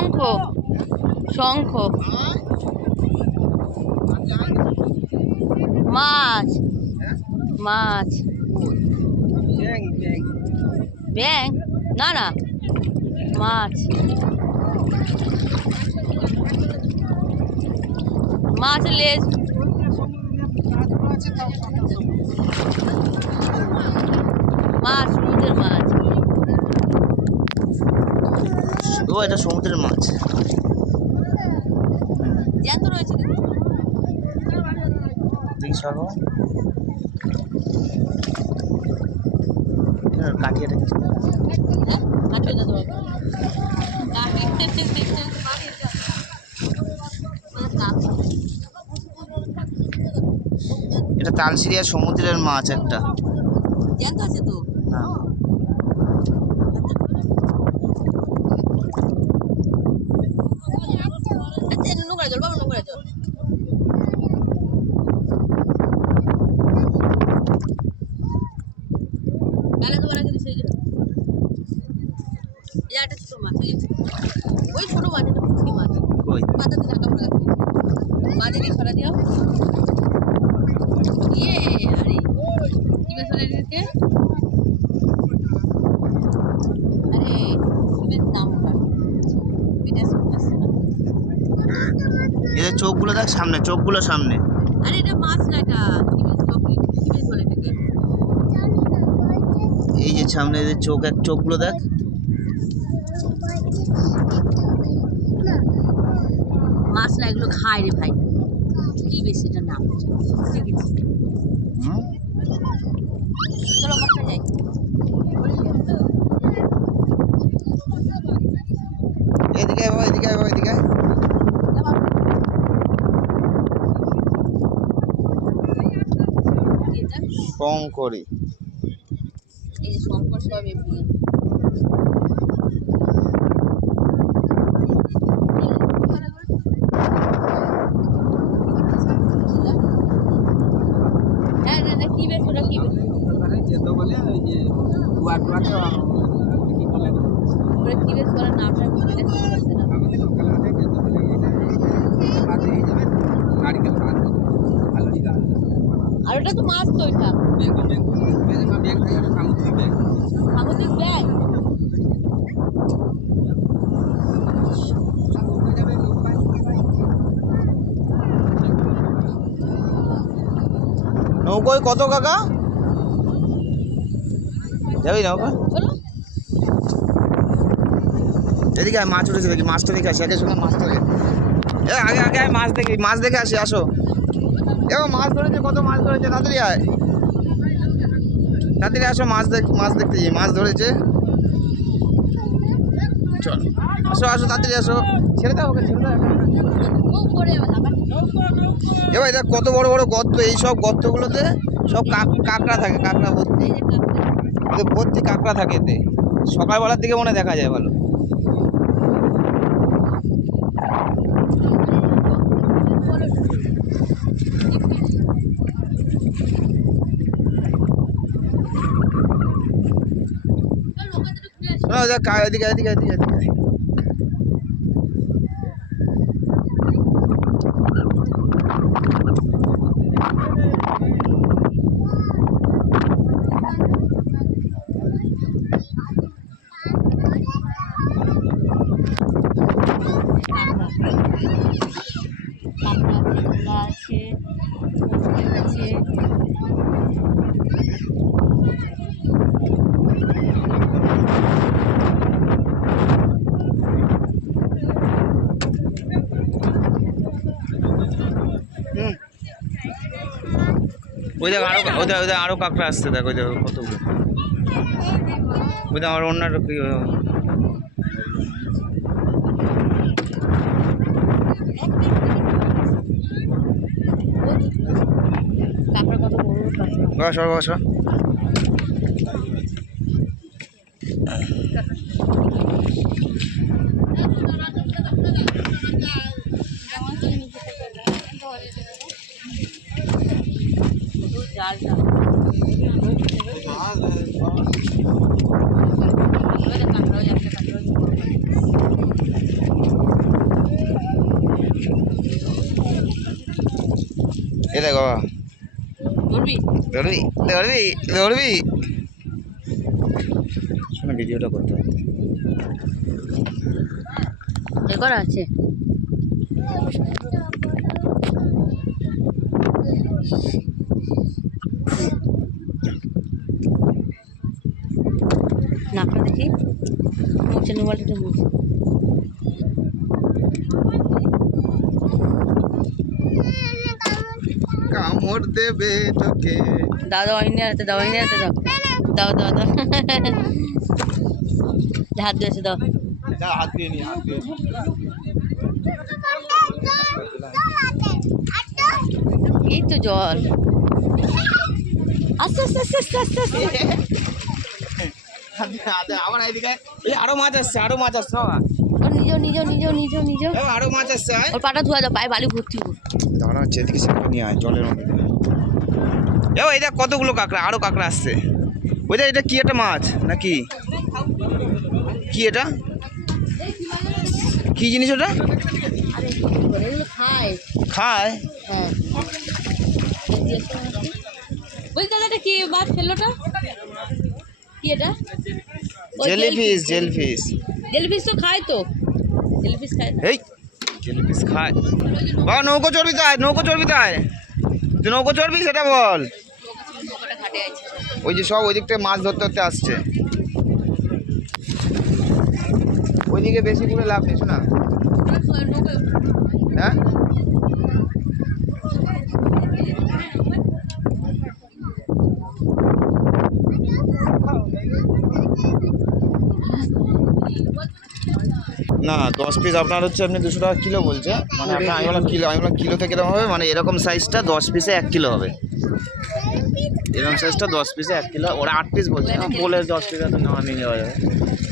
শঙ্খ শঙ্খ মাছ মাছ ব্যাং না না মাছ মাছ লেজ মাছ সমুদ্রের মাছ ও এটা সমুদ্রের মাছ জ্যান্ত রয়েছে দেখি সর্ব কাটিয়াটা কিছু এটা তালশিরিয়া সমুদ্রের মাছ একটা জ্যান্ত আছে তো না নোংরা জল বাবা নোংরা জল বেলা তো বেলা কিন্তু সেই একটা ছোট মাছ ওই ছোট মাছ একটা পুচকি মাছ কই পাতাতে ঢাকা পড়ে গেছে মাঝে দিয়ে ছড়া দিও ইয়ে আরে কি বেশ চলে দিতে আরে কি বেশ নাম এটা শুনতেছে না এদের চোখগুলো দেখ সামনে চোখগুলো সামনে আরে এটা মাছ না এটা কি বেশ চোখ কি বেশ বলে এটাকে এই যে সামনে এদের চোখ এক চোখগুলো দেখ মাছ না এগুলো খায় রে ভাই কি বেশ এটার নাম চলো মাছটা যাই এদিকে বাবা এদিকে বাবা এদিকে শঙ্করী এই যে শঙ্কর সব এমনি হ্যাঁ না কি বেশ ওটা কি বেশ ওরা কি বেশ করার নামটা এটা শুনতে পাচ্ছে না আর ওটা তো মাছ তো ওইটা সামুদ্রিক ব্যাগ নৌকোয় কত কাকা যাবি নৌকা চলো এদিকে আয় মাছ উঠেছে দেখি মাছটা দেখে আসি একে সঙ্গে মাছ ধরে আগে আগে আয় মাছ দেখে আসি আসো এবার মাছ ধরেছে কত মাছ ধরেছে তাড়াতাড়ি আয় তাড়াতাড়ি আসো মাছ দেখতে যাই মাছ ধরেছে চল আসো আসো তাড়াতাড়ি আসো ছেড়ে দাও ওকে ছেড়ে দাও এবার দেখ কত বড় বড় গর্ত এই সব গর্তগুলোতে সব কাঁকড়া থাকে কাঁকড়া ভর্তি ভর্তি কাঁকড়া থাকে এতে সকালবেলার দিকে মনে দেখা যায় ভালো এদিকে এদিকে এদিকে এদিকে ওই দেখ ওদের আরো কাঁকড়া আসতে দেখ ওই দেখ কতগুলো ওই দেখ আমার অন্য কি বসো বসো ধরবি? ধরবি ধরবি ধরবি শোনা ভিডিওটা করতে হবে। এ করা আছে। নাকটা দেখি মুছে মোবাইলটা মুখ কামড় দেবে তোকে। দাও দাও আইনে আছে, দাও আইনে আছে, দাও দাও দাও দাও হাত দিয়েছে, দাও হাত দিয়ে নি, হাত দিয়ে এই তো জল। আস্তে আস্তে আস্তে আস্তে আস্তে আস্তে আবার এইদিকে এই আরো মাছ আসছে, আরো মাছ আসছে বাবা। ওর নিজ নিজ নিজ নিজ নিজ এই আরো মাছ আসছে। ওর পাটা ধোয়া দাও, পায়ে বালি ভর্তি কর। দাঁড়া হচ্ছে এদিকে সেটা নিয়ে আয় জলের মধ্যে। এই দেখ কতগুলো কাঁকড়া, আরো কাঁকড়া আসছে। ওইটা এটা কি একটা মাছ নাকি কি এটা কি জিনিস ওটা? এগুলো খায়। খায়? হ্যাঁ বলছি দাদা এটা কি মাছ ফেললোটা কি এটা? জেলিফিশ। জেলিফিশ জেলিফিশ তো খায়, তো জেলিফিশ খায়। এই জেলিফিশ খায় বাবা। নৌকো চড়বি তাই, নৌকো চড়বি তাই, তুই নৌকো চড়বি সেটা বল। ওই যে সব ওই দিক থেকে মাছ ধরতে ধরতে আসছে, ওইদিকে বেশি করে লাভ নেই শোনা। হ্যাঁ না 10 পিস আপনার হচ্ছে আপনি 200 টাকা কিলো বলছে, মানে আপনার আমি বললাম কিলো থেকে এরকম হবে, মানে এরকম সাইজটা 10 পিসে 1 কিলো হবে। এরকম সাইজটা 10 পিসে 1 কিলো, ওরা 8 পিস বলছে, বলে 10 পিস তো নেওয়া নিয়ে যাওয়া যাবে।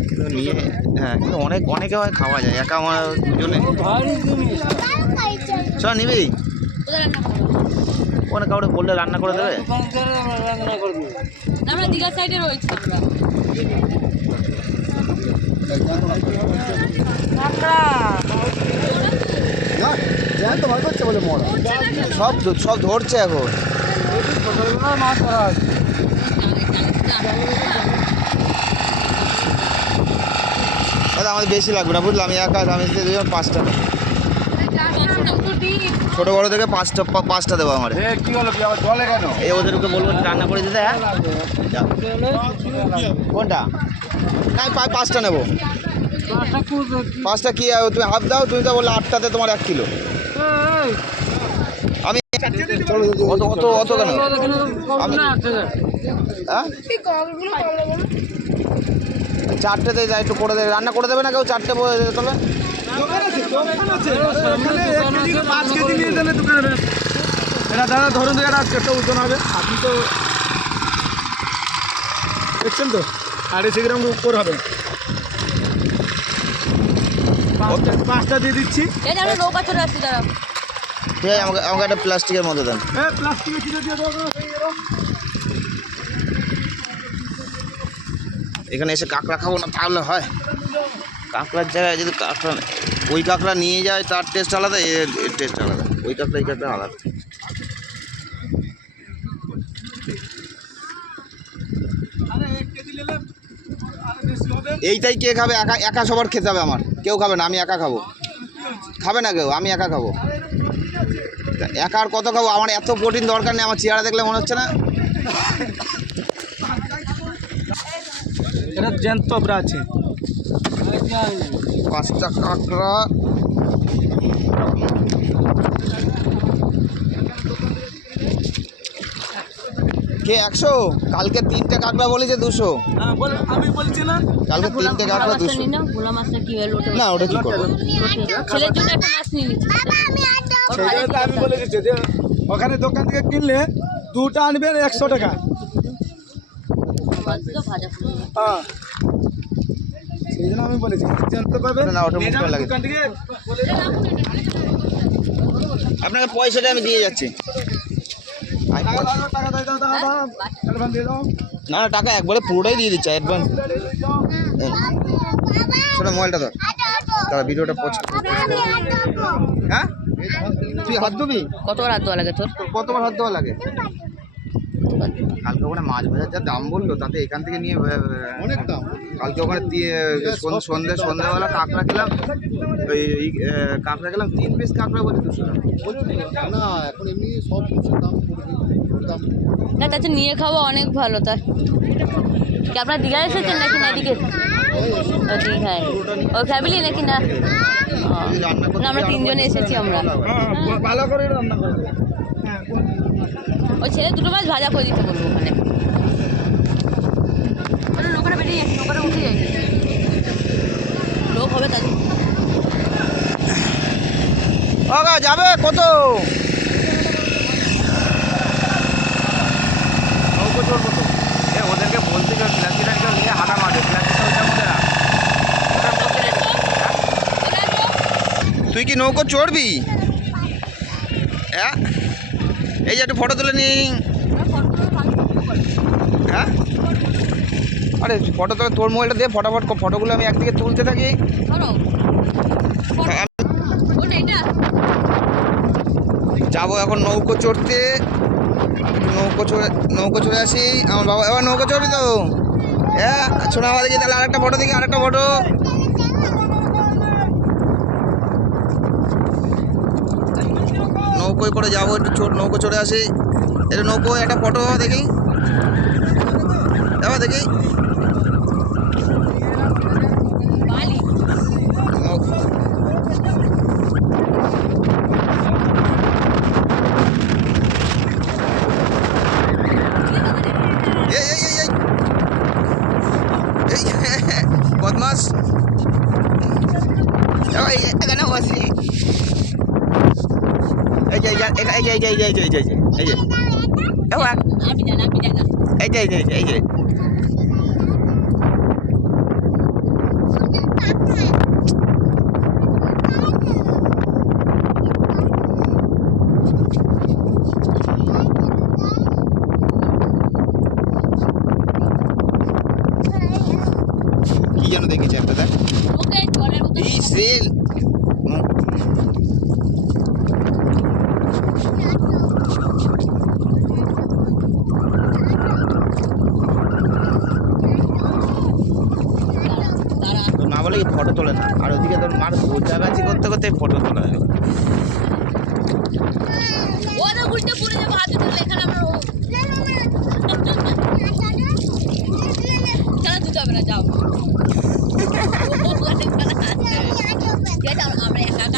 কিন্তু নিয়ে হ্যাঁ, কিন্তু অনেকে হয় খাওয়া যায়, একা আমার দুজনে চল নিবি। ওখানে কাউকে বললে রান্না করে দেবে। আমরা দীঘা সাইডে রয়েছি সব সব ধরছে এখন। দাদা আমাদের বেশি লাগবে না বুঝলাম, আমি একা আমি 5টা ছোটো বড়ো থেকে 5টা দেবো আমার। কি হলো কি আবার জলে কেন? এই ওদেরকে বলবো রান্না করে দিতে। হ্যাঁ কোনটা? না আমি 5টা নেবো। 5টা কি তুমি হাফ দাও, তুমি তো বললে 8টাতে তোমার 1 কিলো। আমি অত অত অত কেন? হ্যাঁ 4টেতে যাই একটু করে দেবে, রান্না করে দেবে না কেউ? 4টে তবে এটা দাদা ধরুন তো, এটা একটা ওজন হবে। আপনি তো দেখছেন তো 250 গ্রাম উপর হবে। 5টা দিয়ে দিচ্ছি। নৌকা চলে আসছি, দাঁড়াও। ঠিক আছে, আমাকে একটা প্লাস্টিকের মধ্যে দেন। হ্যাঁ প্লাস্টিকের কিলো দিয়ে দেবো। এখানে এসে কাঁকড়া খাবো না তাহলে হয়? কাঁকড়ার জায়গায় যদি কাঁকড়া ওই কাঁকড়া নিয়ে যায় তার টেস্ট আলাদা, এর টেস্ট আলাদা। ওই কাঁকড়া এই কাঁকড়া আলাদা। এইটাই কে খাবে? একা একা সবার খেতে হবে আমার, কেউ খাবে না, আমি একা খাবো। খাবে না কেউ, আমি একা খাবো। একা আর কত খাবো? আমার এত প্রোটিন দরকার নেই, আমার চেহারা দেখলে মনে হচ্ছে না। এটা জ্যান্ত আছে। 5টা কাঁকড়া কে 100? কালকে 3টে কাঁকড়া বলেছে 200। আমি বলছি না কালকে 3টে কাঁকড়া 200। ভোলা মাছটা কি হলো? না ওটা কি করবো? ছেলের জন্য একটা মাছ নিয়ে নিচ্ছি। সেটা তো আমি বলে দিচ্ছি যে ওখানে দোকান থেকে কিনলে 2টা আনবেন 100 টাকা। ভাজা হ্যাঁ সেই জন্য আমি বলেছি জানতে পারবেন না ওটা মুখটা লাগে। দোকান থেকে আপনাকে পয়সাটা আমি দিয়ে যাচ্ছি। টাকা দিয়ে দাও, অ্যাডভান্স দিয়ে দাও। না না টাকা একবারে পুরোটাই দিয়ে দিচ্ছি অ্যাডভান্স। শোনো মোবাইলটা ধর, তাহলে ভিডিওটা পোস্ট। হ্যাঁ তুই হাত ধুবি? কতবার হাত ধোয়া লাগে তোর? কতবার হাত ধোয়া লাগে? কালকে ওখানে মাছ ভাজার যা দাম বললো তাতে এখান থেকে নিয়ে অনেক দাম। কালকে ওখানে সন্ধ্যেবেলা কাঁকড়া খেলাম, ওই কাঁকড়া খেলাম 3 পিস কাঁকড়া বলে 200 টাকা। না এখন এমনি সব কিছুর দাম দাম। না তাতে নিয়ে খাওয়া অনেক ভালো। তাই কি আপনারা দীঘায় এসেছেন নাকি না এদিকে? ও দীঘায়। ও ফ্যামিলি নাকি না? না আমরা 3 জন এসেছি আমরা। ভালো করে রান্না করবে। ওই ছেলে 2 মাছ ভাজা করে দিতে বলবো ওখানে। নৌকাটা বেরিয়ে যাচ্ছে, নৌকাটা উঠে যায়, লোক হবে তাদের। যাবে কত? নৌকো চড়বো তো। ওদেরকে বলতে গেল ফ্ল্যাশিটা নিয়ে হাঁটা মারবে, ফ্ল্যাশিটা ওইটার মধ্যে রাখ। তুই কি নৌকো চড়বি? হ্যাঁ, এই যে একটু ফটো তুলে নি। হ্যাঁ, আরে ফটো তো তোর মোবাইলটা দিয়ে ফটাফট ফটোগুলো আমি একদিকে তুলতে থাকি। যাবো এখন নৌকো চড়তে, নৌকো চড়ে আসি। আমার বাবা এবার নৌকো চড়বি তো? হ্যাঁ, শোনা দেখি তাহলে আরেকটা ফটো দেখি, আরেকটা ফটো। নৌকোয় করে যাবো, একটু নৌকো চড়ে আসি। এটা নৌকো একটা ফটো দেখি, যাবো দেখি। বদমাস এখানে বসি। এই যে কি যেন দেখেছি একটা, দেখ এই সেল। না বলে কি ফটো তোলে না, আর ওদিকে তোর মার বোঝাগাছি করতে করতে ফটো তোলা হয়।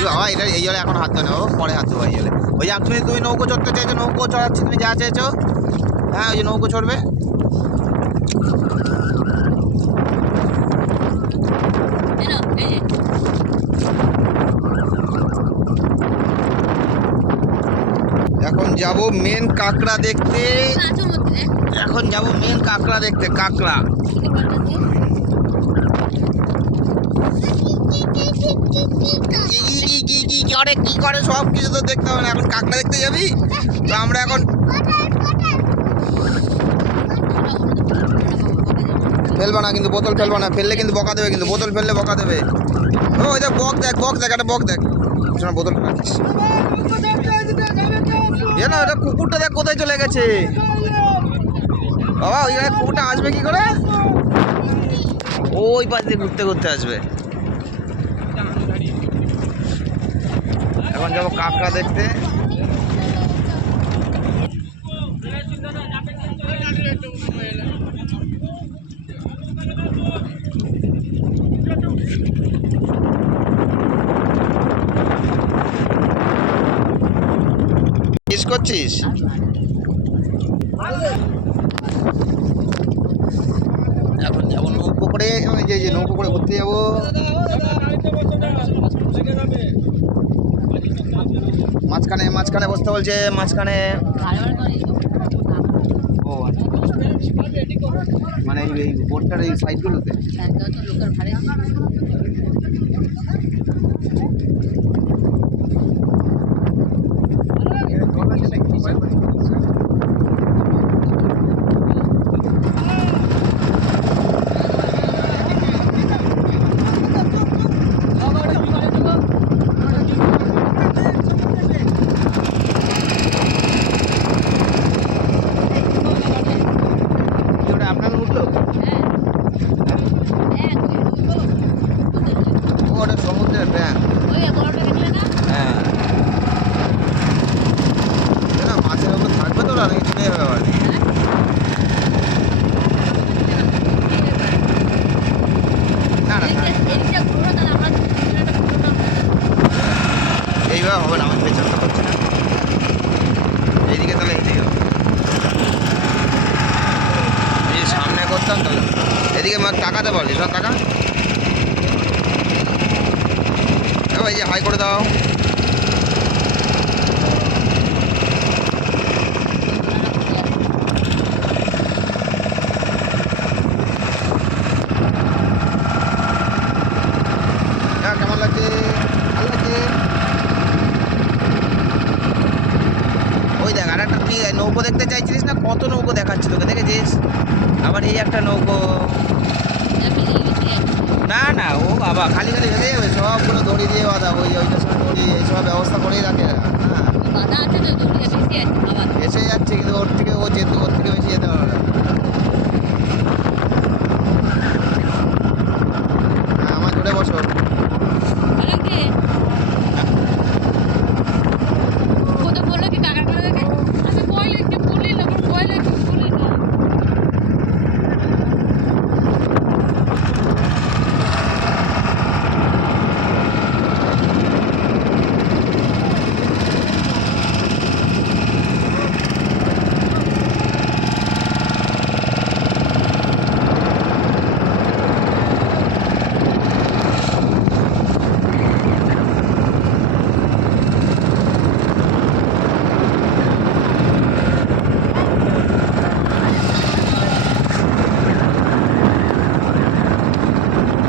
বাবা এটা এই জলে এখন হাত ধরে নেবো, পরে হাত ধোয়া জলে। ওই যে তুমি নৌকো চড়তে চাইছো, নৌকো চড়াচ্ছি, তুমি যা চাইছো। হ্যাঁ, ওই যে নৌকো চড়বে। এখন যাব মেন কাঁকড়া দেখতে, এখন যাব মেন কাঁকড়া দেখতে। কাঁকড়া কি করে সব কিছু তো দেখতে হবে না, এখন কাঁকড়া দেখতে যাবি তো। আমরা এখন ফেলবা না কিন্তু, বোতল ফেলবা না, ফেললে কিন্তু বকা দেবে, কিন্তু বোতল ফেললে বকা দেবে। ও ওই দেখ বক দেখ, একটা বক দেখ, শোনা বোতল রাখিস। এ না ওটা কুকুরটা দেখ কোথায় চলে গেছে বাবা। ওই জায়গায় কুকুরটা আসবে কি করে? ওই পাশ দিয়ে ঘুরতে ঘুরতে আসবে। এখন যাবো কাঁকড়া দেখতে। কিস করছিস? এখন যাবো নৌকো করে, ওই যে নৌকো করে ঘুরতে যাবো। মাঝখানে বসতে বলছে, মাঝখানে। ও মানে এই বোটটার এই সাইডগুলোতে। টাকাতে বল রিশান টাকা এই যে হাই করে দাও। কেমন লাগছে? ভালো লাগছে। ওই দেখ আর একটা তুই নৌকো দেখতে চাইছিলিস না, কত নৌকো দেখাচ্ছি তোকে, দেখেছিস? আবার এই একটা নৌকো, না না ও বাবা খালি খালি ভেসে যাবে, সবগুলো দড়ি দিয়ে বাঁধা, ওইটার সঙ্গে দড়ি এইসব ব্যবস্থা করেই রাখে। হ্যাঁ এসে যাচ্ছে কিন্তু ওর থেকে ওর থেকে বেশি যেতে পারবে না। হ্যাঁ আমার জুড়ে বসো।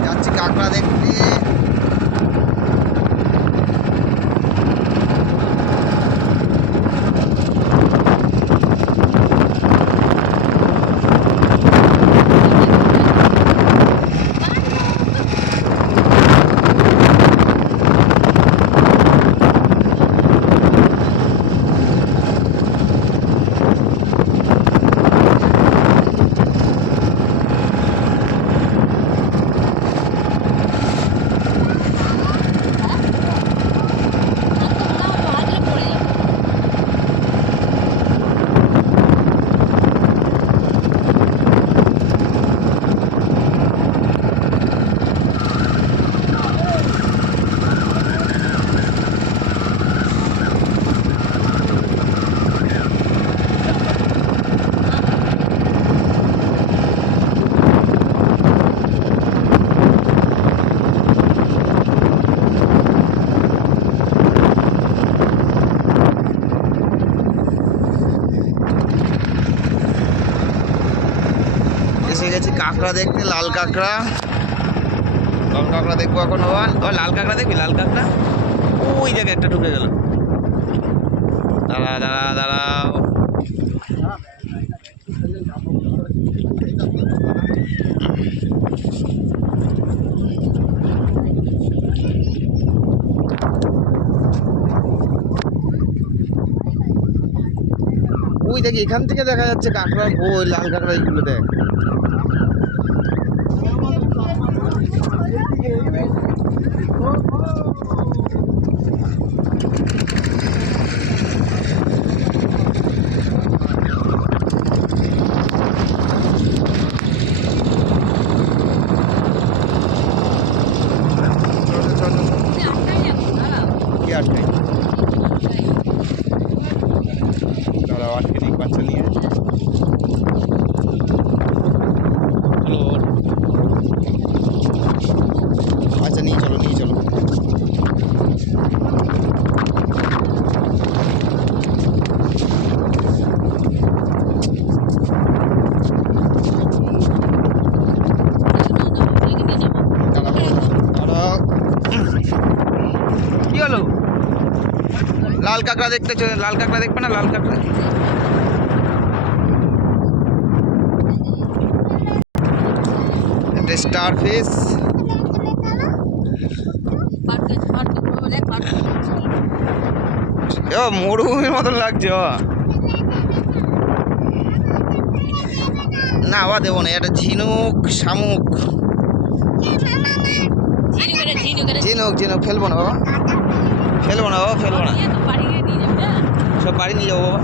যাচ্ছি কাঁকড়া দেখতে। এসে গেছি কাঁকড়া দেখতে, লাল কাঁকড়া। লাল কাঁকড়া দেখবো এখন। লাল কাঁকড়া দেখবি? লাল কাঁকড়া ওই জায়গায় একটা ঢুকে গেল। দাঁড়া দাঁড়া দাঁড়াও। ওই দেখি এখান থেকে দেখা যাচ্ছে কাঁকড়া, ওই লাল কাঁকড়া এইগুলো দেখ। কি আটকাই? দাঁড়াও আটকে দিই বাচ্চা নিয়ে। আচ্ছা নিয়ে চলো নিয়ে চলো। কি হলো? লাল কাঁকড়া দেখতে, লাল কাঁকড়া দেখবে না? লাল কাঁকড়া একটা স্টার ফিশ। মরুভূমির মতন লাগছে। না আবার দেবো না, এটা ঝিনুক শামুক। ঝিনুক ঝিনুক ফেলবো না বাবা, ফেলবো না বাবা, ফেলবো না। সব বাড়ি নিয়ে যাবো বাবা।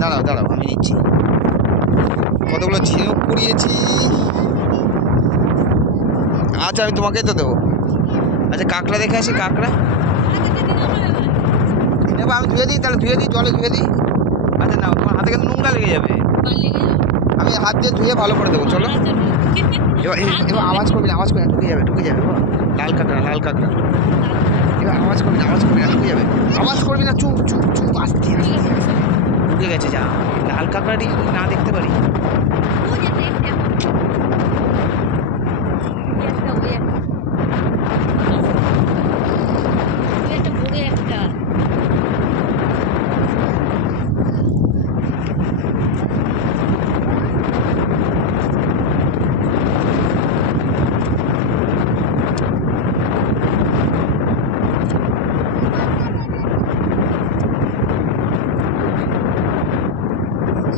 দাঁড়াও দাঁড়াও আমি নিচ্ছি। কতগুলো ঝিনুক কুড়িয়েছি। আচ্ছা আমি তোমাকেই তো দেবো। আচ্ছা কাঁকড়া দেখে আসি। কাঁকড়া নেবো আমি, ধুয়ে দিই তাহলে, ধুয়ে দিই, জলে ধুয়ে দিই। আচ্ছা না তোমার হাতে কিন্তু নোংরা লেগে যাবে। আমি হাত দিয়ে ধুয়ে ভালো করে দেবো, চলো। এবার আওয়াজ করবি না, ঢুকে যাবে বাবা। লাল কাঁকড়া, এবার আওয়াজ করবি না, ঢুকে যাবে। আওয়াজ করবি না, চুপ আস্তে ঢুকে গেছে। যা, লাল কাঁকড়াটি না দেখতে পারি।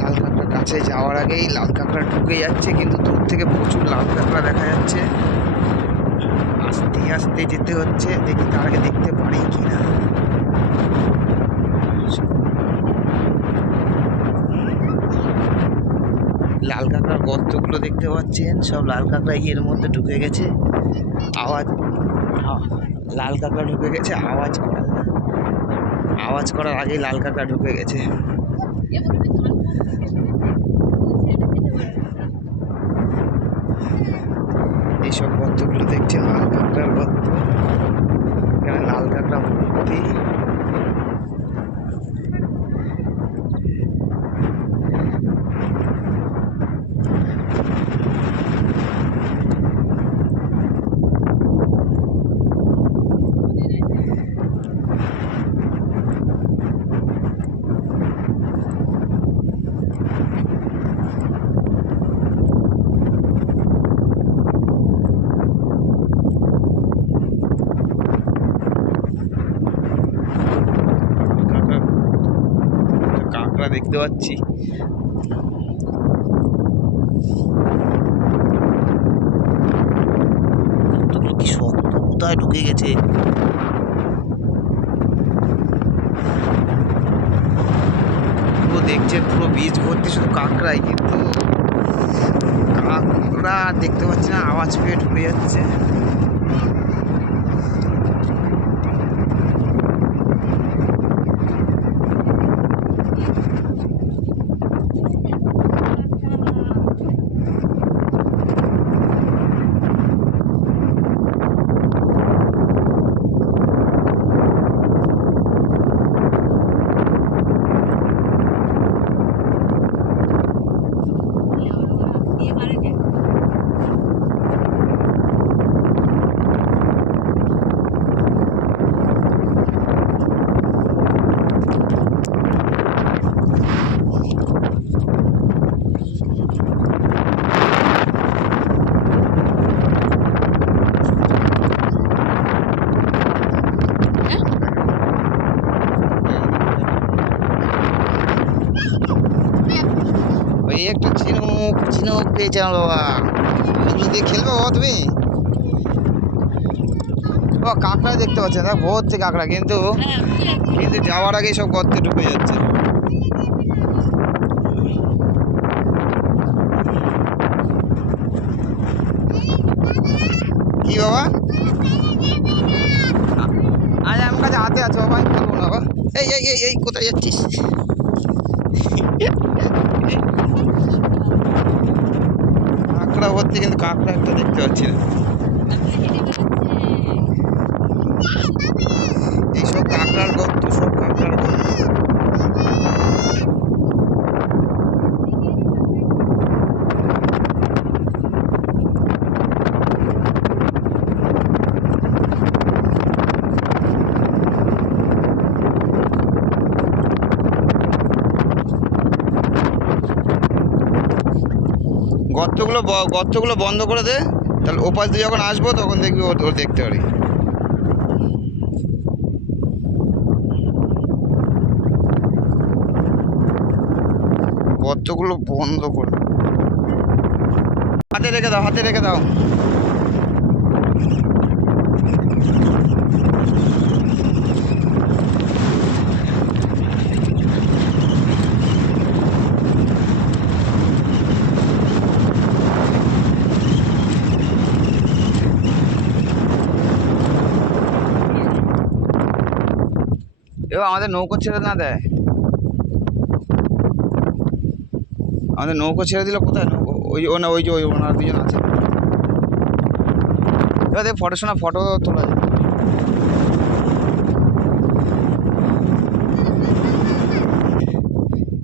লাল কাঁকড়ার কাছে যাওয়ার আগেই লাল কাঁকড়া ঢুকে যাচ্ছে, কিন্তু দূর থেকে প্রচুর লাল কাঁকড়া দেখা যাচ্ছে। আস্তে আস্তে যেতে হচ্ছে, দেখি তার আগে দেখতে পারি কিনা। লাল কাঁকড়ার গর্তগুলো দেখতে পাচ্ছেন, সব লাল কাঁকড়া এর মধ্যে ঢুকে গেছে। লাল কাঁকড়া ঢুকে গেছে, আওয়াজ করার আগেই লাল কাঁকড়া ঢুকে গেছে। এইসব গর্তগুলো দেখছি লাল কাঁকড়ার গর্ত, এখানে লাল কাঁকড়া ভর্তি। কাঁকড়া দেখতে পাচ্ছি। কতগুলো কি শক্ত, কোথায় ঢুকে গেছে। পুরো দেখছে, পুরো বীজ ভর্তি শুধু কাঁকড়াই, কিন্তু কাঁকড়া দেখতে পাচ্ছি না, আওয়াজ পেয়ে ঢুকে যাচ্ছে। ওই একটা ঝিনুক পেয়েছে আমার বাবা, এগুলো দিয়ে খেলবে বাবা তুমি? বাবা কাঁকড়া দেখতে পাচ্ছে না, ভর্তি কাঁকড়া, কিন্তু যাওয়ার আগে সব গর্তে ঢুকে যাচ্ছে। কি বাবা? আজ আমার কাছে হাতে আছে বাবা, আমি খেলবো না বাবা। এই কোথায় যাচ্ছিস? কাঁকড়া ভর্তি, কিন্তু কাঁকড়া একটা দেখতে পাচ্ছি না। এইসব কাঁকড়ার গর্ত, সব কাঁকড়ার গর্ত। গর্তগুলো বন্ধ করে দে, তাহলে ওপাশ দিয়ে যখন আসবো তখন দেখবি ওর দেখতে পারি। গর্তগুলো বন্ধ করে হাতে রেখে দাও। এবার আমাদের নৌকো ছেড়ে না দেয়। আমাদের নৌকো ছেড়ে দিল কোথায় নৌকো? ওই ও না, ওই যে ওই ওনারা দুজন আছে। এবার ফটো তোলা যায়।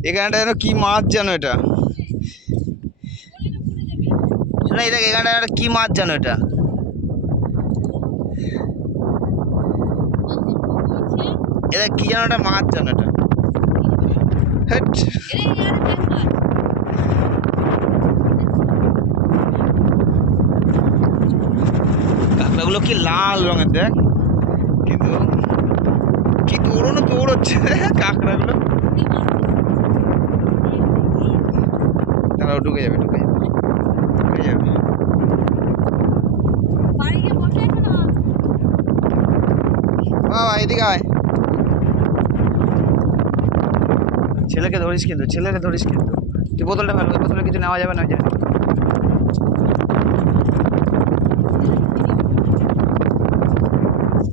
এখানটা যেন কি মাছ জানো এটা, শোনা এটা এখানটা একটা কি মাছ জানো এটা? এটা কি জানো, একটা মাছ জানো এটা? হেট। কাঁকড়াগুলো কি লাল রঙের দেখ, কিন্তু কি দৌড়চ্ছে কাঁকড়াগুলো। তারা ঢুকে যাবে। বাবা এদিকে আয়, ছেলেকে ধরিস কিন্তু তুই বোতলটা ফেল, ওই বোতলে কিছু নেওয়া যাবে না। যে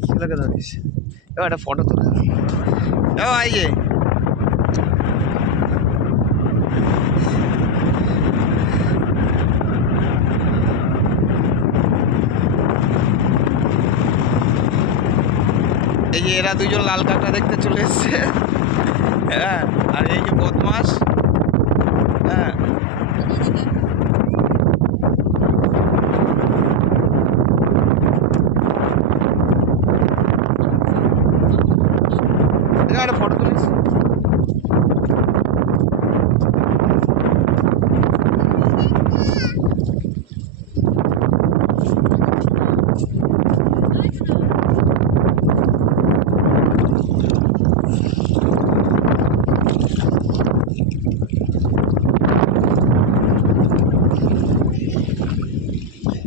ছেলেকে ধরিস। এবার একটা ফটো তুলে এই যে এরা দুজন লাল কাঁকড়া দেখতে চলে এসছে। হ্যাঁ, আর এই যে বদমাস। হ্যাঁ, একটা ফটো তুলিস।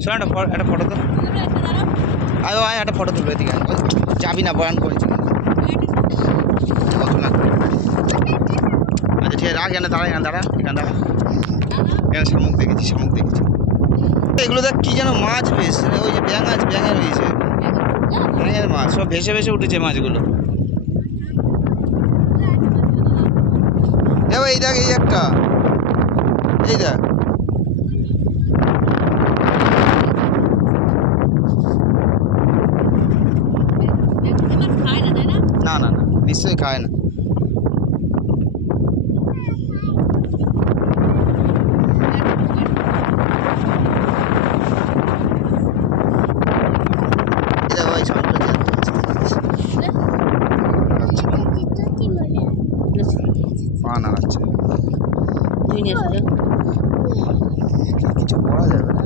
শোন একটা ফটো তো, আয় একটা ফটো তুলবে। এদিকে যাবি না, বয়ান করেছি কত লাগবে। আচ্ছা ঠিক আছে, রাখ। এখানে দাঁড়া। এখানে শামুক দেখেছি। এগুলো দেখ কি যেন মাছ, বেশ ওই যে ব্যাঙের রয়েছে, ব্যাঙের মাছ সব ভেসে উঠেছে মাছগুলো। এই দেখ, এই একটা, এই দেখ। না নিশ্চয়ই খায় না। পা নাড়াচ্ছে, কিছু করা যাবে না।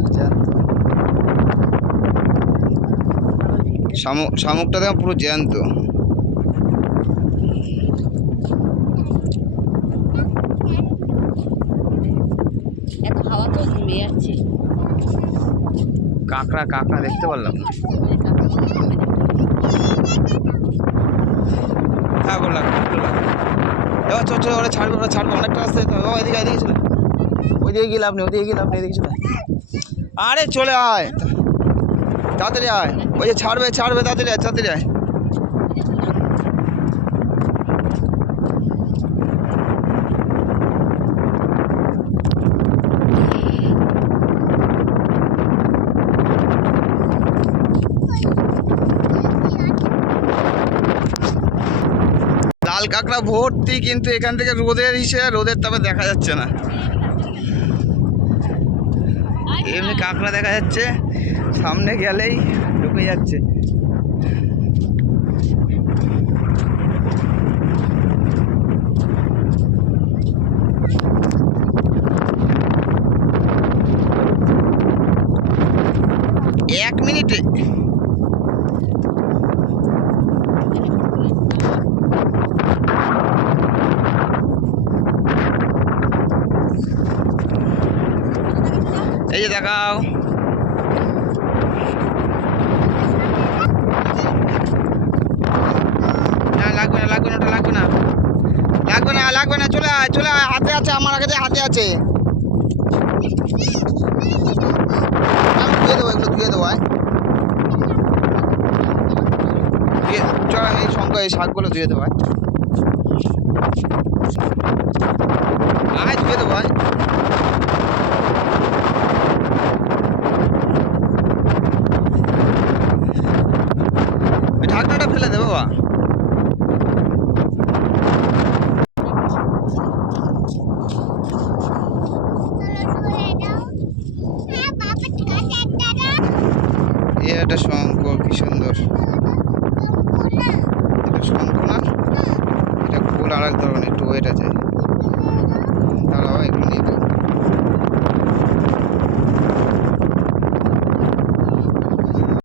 শামুকটা দেখো পুরো জ্যান্ত। কাঁকড়া দেখতে পারলাম। হ্যাঁ বললাম এবার চল ওরা ছাড়বে অনেকটা আসতে যেতে হবে। এদিকে চলে, ওইদিকে গেলাম না, এদিকে চলে। আরে চলে আয়, তাড়াতাড়ি আয়। ওই যে ছাড়বে, তাড়াতাড়ি আয়। লাল কাঁকড়া ভর্তি, কিন্তু এখান থেকে রোদের তাপে দেখা যাচ্ছে না। এমনি কাঁকড়া দেখা যাচ্ছে, সামনে গেলেই ঢুকে যাচ্ছে। এক মিনিটে এই যে দেখাও। না লাগবে না, চলে আয়। হাতে আছে, আমার কাছে হাতে আছে। আমি এগুলো ধুয়ে দেবো। চল এই শাকগুলো ধুয়ে দেবো। ধুয়ে দেবো। এ একটা শঙ্খ, কি সুন্দর। এটা শঙ্খ না, এটা ফুল আর এক ধরনের, একটু ওয়েট আছে। দাঁড়াও, এগুলো